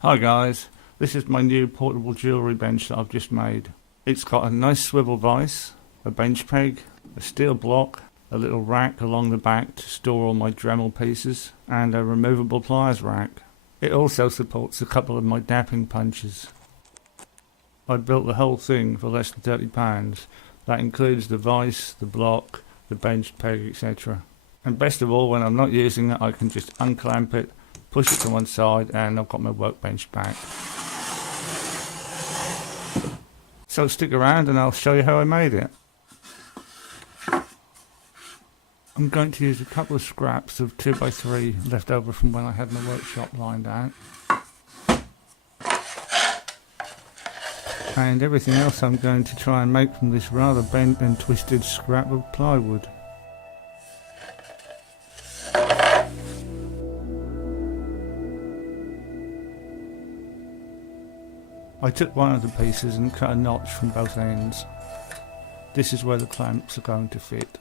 Hi guys, this is my new portable jewellery bench that I've just made. It's got a nice swivel vise, a bench peg, a steel block, a little rack along the back to store all my Dremel pieces, and a removable pliers rack. It also supports a couple of my dapping punches. I built the whole thing for less than £30. That includes the vise, the block, the bench peg, etc. And best of all, when I'm not using it, I can just unclamp it, push it to one side, and I've got my workbench back. So stick around and I'll show you how I made it. I'm going to use a couple of scraps of 2x3 left over from when I had my workshop lined out. And everything else I'm going to try and make from this rather bent and twisted scrap of plywood. I took one of the pieces and cut a notch from both ends. This is where the clamps are going to fit.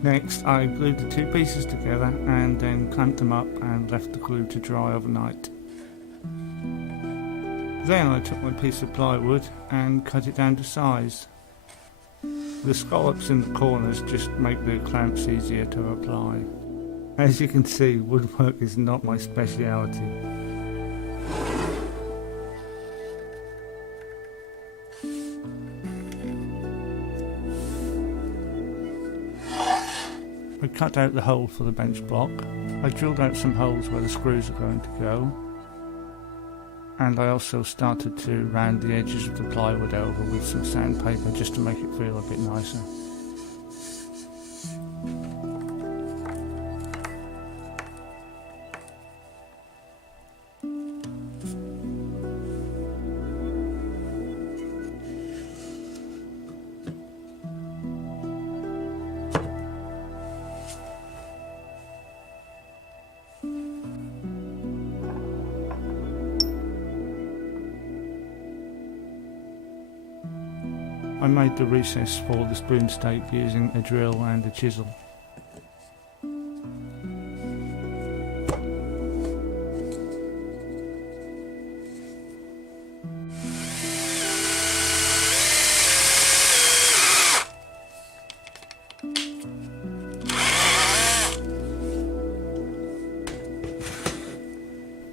Next, I glued the two pieces together and then clamped them up and left the glue to dry overnight. Then I took my piece of plywood and cut it down to size. The scallops in the corners just make the clamps easier to apply. As you can see, woodwork is not my speciality. I cut out the hole for the bench block. I drilled out some holes where the screws are going to go. And I also started to round the edges of the plywood over with some sandpaper just to make it feel a bit nicer. I made the recess for the spoon stake using a drill and a chisel.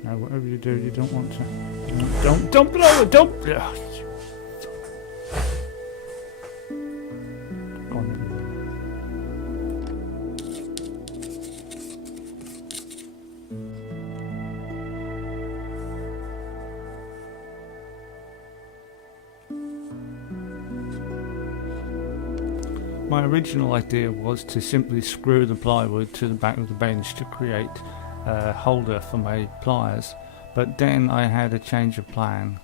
Now whatever you do, you don't want to... Don't blow it! Don't... My original idea was to simply screw the plywood to the back of the bench to create a holder for my pliers, but then I had a change of plan.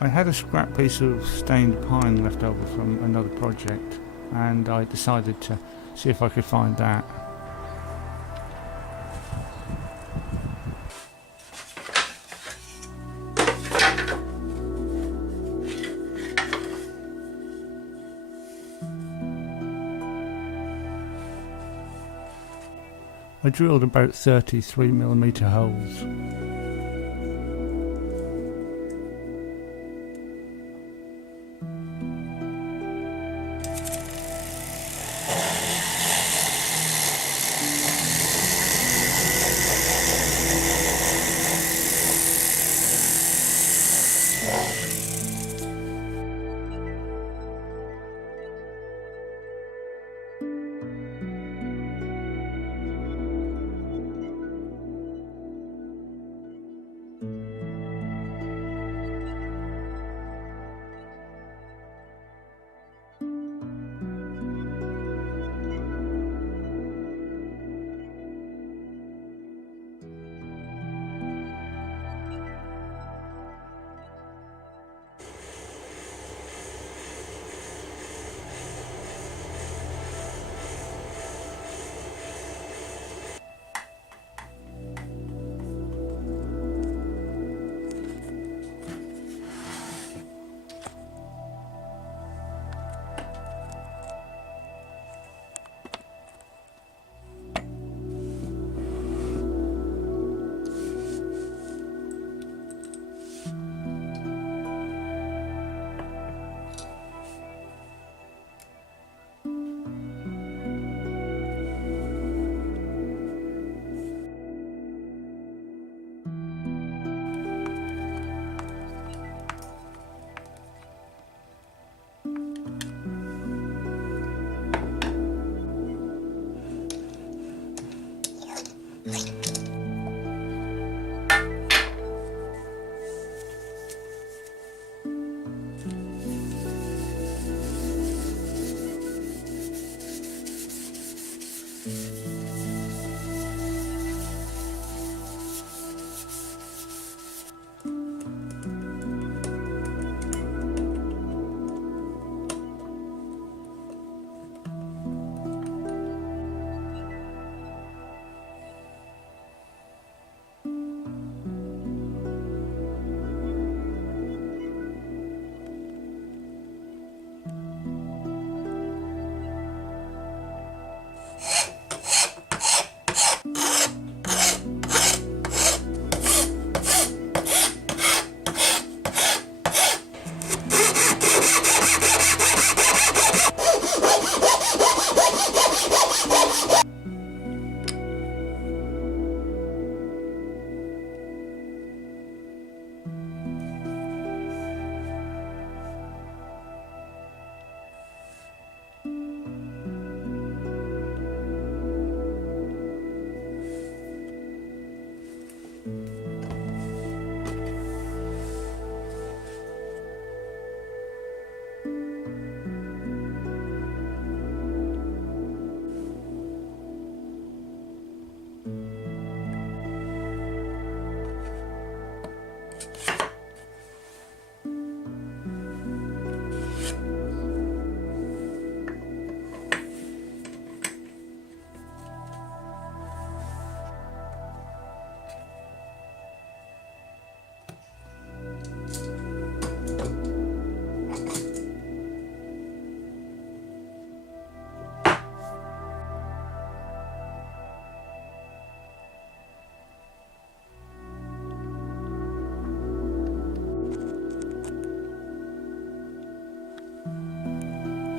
I had a scrap piece of stained pine left over from another project, and I decided to see if I could find that. I drilled about 33mm holes.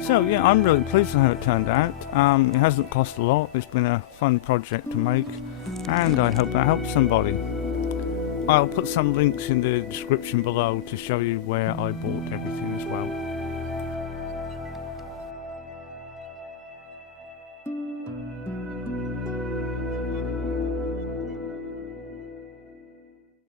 So yeah, I'm really pleased with how it turned out. It hasn't cost a lot, it's been a fun project to make, and I hope that helps somebody. I'll put some links in the description below to show you where I bought everything as well.